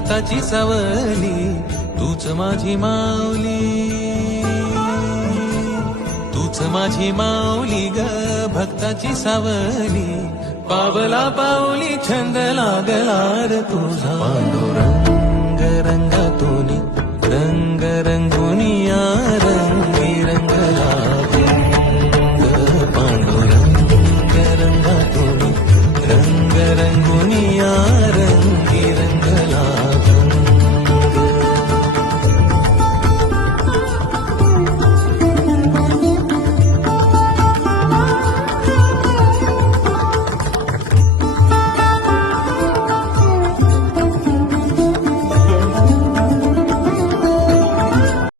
भक्ताची सावली, तूच माझी माऊली, तूच माझी माऊली ग भक्ताची सावली. पावला पाऊली छंद लागला रे तुझा, पांडुरंग रंगा